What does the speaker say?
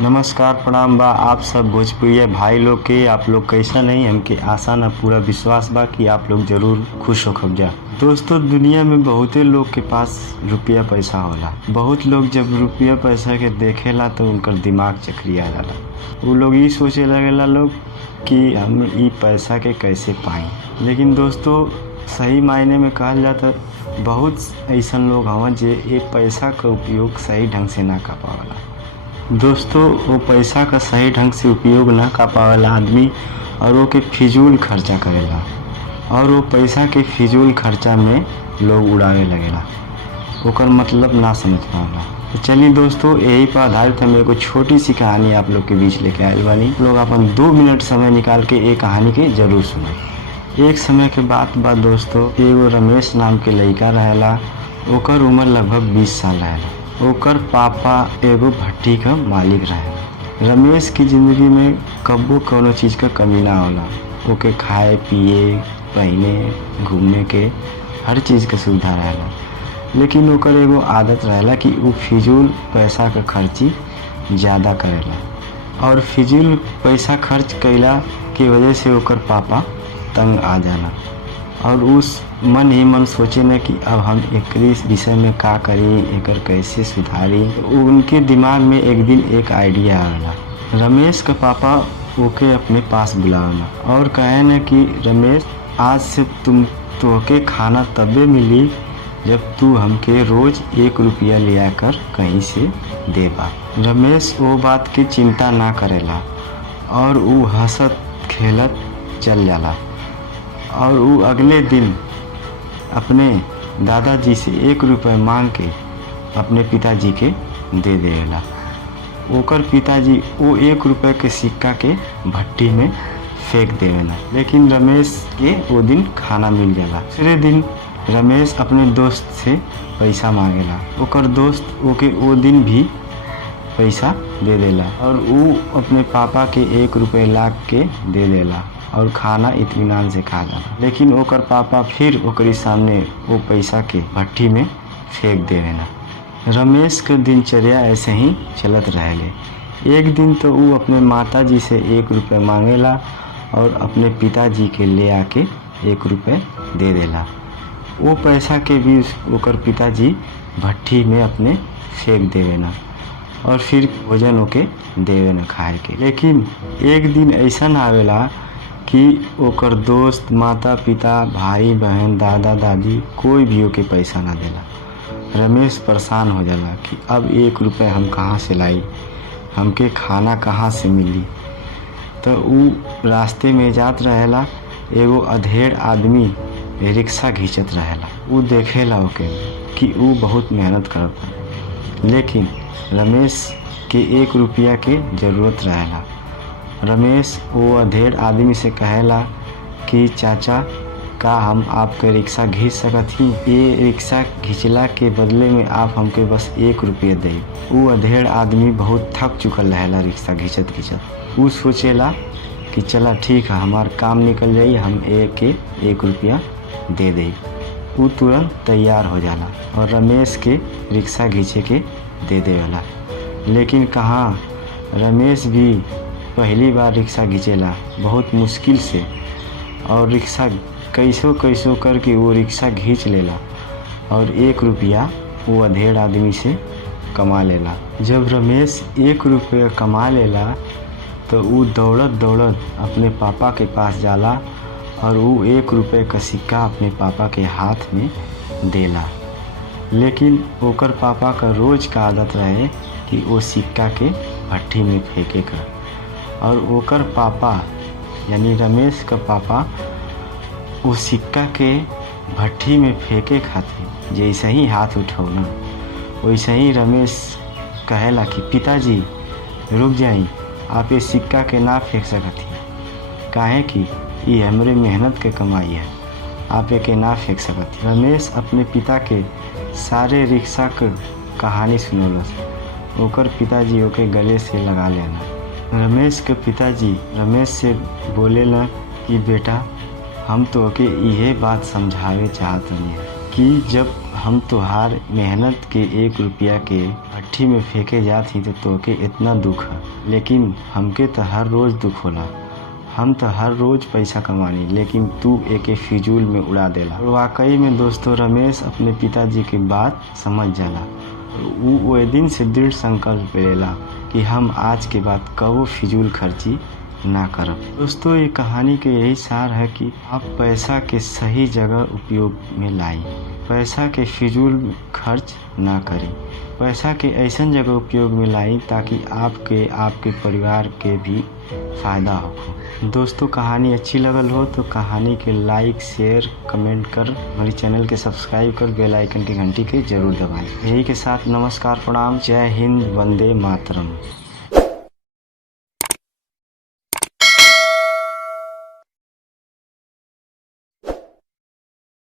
नमस्कार प्रणाम बा आप सब भोजपुरिया भाई लोग के। आप लोग कैसा नहीं, हमके आशा ना पूरा विश्वास बा कि आप लोग जरूर खुश होखब जा। दोस्तों, दुनिया में बहुते लोग के पास रुपया पैसा होला। बहुत लोग जब रुपया पैसा के देखेला तो उनकर दिमाग चकरिया जाला। वो लोग ये सोचे लगेला लोग कि हम ई पैसा के कैसे पाई। लेकिन दोस्तों, सही मायने में कहल जाता बहुत ऐसा लोग हवन जे ये पैसा का उपयोग सही ढंग से ना कर पावला। दोस्तों, वो पैसा का सही ढंग से उपयोग ना कर पावेला आदमी और वो के फिजूल खर्चा करेला और वो पैसा के फिजूल खर्चा में लोग उड़ावे लगेला, ओकर मतलब ना समझ पावेला। तो चलिए दोस्तों, यही पर आधारित हम एगो छोटी सी कहानी आप लोग के बीच लेके आयल बानी। लोग अपन 2 मिनट समय निकाल के ये कहानी के जरूर सुने। एक समय के बात दोस्तों, एगो रमेश नाम के लड़का रहेला। ओकर उम्र लगभग 20 साल रहेला। ओकर पापा एगो भट्टी का मालिक रहे। रमेश की जिंदगी में कब्बो कोनो चीज़ का कमी ना होला। ओके खाए पिए पहने घूमने के हर चीज़ का सुविधा रहेला। लेकिन ओकर एगो आदत रहेला कि वो फिजूल पैसा का खर्ची ज़्यादा करेला और फिजूल पैसा खर्च कैला की वजह से ओकर पापा तंग आ जाला और उस मन ही मन सोचे न कि अब हम एक विषय में का करी, एकर कैसे सुधारी। उनके दिमाग में एक दिन एक आइडिया आवेला। रमेश का पापा ओके अपने पास बुलावेला और कहे न कि रमेश, आज से तोहके खाना तबे मिली जब तू हमके रोज 1 रुपया लिया कर कहीं से देबा। रमेश वो बात की चिंता ना करेला और वो हंसत खेलत चल जाला और वो अगले दिन अपने दादाजी से 1 रुपया मांग के अपने पिताजी के दे देला। ओकर पिताजी वो 1 रुपये के सिक्का के भट्टी में फेंक देवेला। लेकिन रमेश के वो दिन खाना मिल जाला। दूसरे दिन रमेश अपने दोस्त से पैसा मांगेला। ओकर दोस्त ओके वो दिन भी पैसा दे देला और वो अपने पापा के 1 रुपये ला के दे देला और खाना इत्मीनान से खा जाला। लेकिन ओकर पापा फिर ओकरी सामने वो पैसा के भट्टी में फेंक देवेला। रमेश के दिनचर्या ऐसे ही चलत रहेले। एक दिन तो वो अपने माताजी से 1 रुपया मांगेला और अपने पिताजी के ले आके 1 रुपये दे देला। वो पैसा के भी ओकर पिताजी भट्टी में अपने फेंक देवेला और फिर भोजन ओके देवेला खाए के। लेकिन एक दिन ऐसा आवेला कि ओकर दोस्त, माता पिता, भाई बहन, दादा दादी कोई भी ओके पैसा ना देला। रमेश परेशान हो जाला कि अब 1 रुपया हम कहाँ से लाई, हमके खाना कहाँ से मिली। तो ऊ रास्ते में जात रहेला। एगो अधेड़ आदमी रिक्शा घींचत रहेला। ऊ देखेला ओके कि ऊ बहुत मेहनत करता, लेकिन रमेश के 1 रुपया के ज़रूरत रहेला। रमेश वो अधेड़ आदमी से कहेला कि चाचा, का हम आपके रिक्शा घींच सकत ही? ये रिक्शा घिंचला के बदले में आप हमके बस 1 रुपया दे। वो अधेड़ आदमी बहुत थक चुकल रहेला रिक्शा घिंचत घिंचत। वो सोचेला कि चला ठीक है, हमार काम निकल जाई, हम 1 रुपया दे दे। वो तुरंत तैयार हो जाला और रमेश के रिक्शा घींचे के दे देवेला। लेकिन कहाँ, रमेश भी पहली बार रिक्शा घिंचेला बहुत मुश्किल से और रिक्शा कैसो करके वो रिक्शा घींच लेला और 1 रुपया वो अधेड़ आदमी से कमा लेला। जब रमेश 1 रुपया कमा लेला तो वो दौड़त अपने पापा के पास जाला और वो 1 रुपये का सिक्का अपने पापा के हाथ में देला। लेकिन ओकर पापा का रोज़ का आदत रहे कि वो सिक्का के भट्टी में फेंके का और ओकर पापा यानी रमेश का पापा वो सिक्का के भट्टी में फेंके खातिर जैसे ही हाथ उठौना वैसे ही रमेश कहेला कि पिताजी रुक जाई, आप ये सिक्का के ना फेंक सकती, काहे कि ये हमरे मेहनत के कमाई है, आप ये के ना फेंक सकती। रमेश अपने पिता के सारे रिक्शा के कहानी सुनौलस। ओकर पिताजी ओके गले से लगा लेना। रमेश के पिताजी रमेश से बोलेला कि बेटा, हम तो ओके यह बात समझावे चाहत हनी कि जब हम तोहार मेहनत के 1 रुपया के भट्ठी में फेंके जाती तो तोके इतना दुख है, लेकिन हमके तो हर रोज दुख होला। हम तो हर रोज पैसा कमानी, लेकिन तू एके फिजूल में उड़ा देला। और वाकई में दोस्तों रमेश अपने पिताजी की बात समझ जाला। वो दिन से दृढ़ संकल्प लेला कि हम आज के बाद कबो फिजूल खर्ची ना करब। दोस्तों ये कहानी के यही सार है कि आप पैसा के सही जगह उपयोग में लाई, पैसा के फिजूल खर्च ना करी, पैसा के ऐसा जगह उपयोग में लाई ताकि आपके परिवार के भी फायदा हो। दोस्तों कहानी अच्छी लगल हो तो कहानी के लाइक शेयर कमेंट कर हमारे चैनल के सब्सक्राइब कर बेल आइकन की घंटी के जरूर दबाएं। यही के साथ नमस्कार प्रणाम, जय हिंद, वंदे मातरम।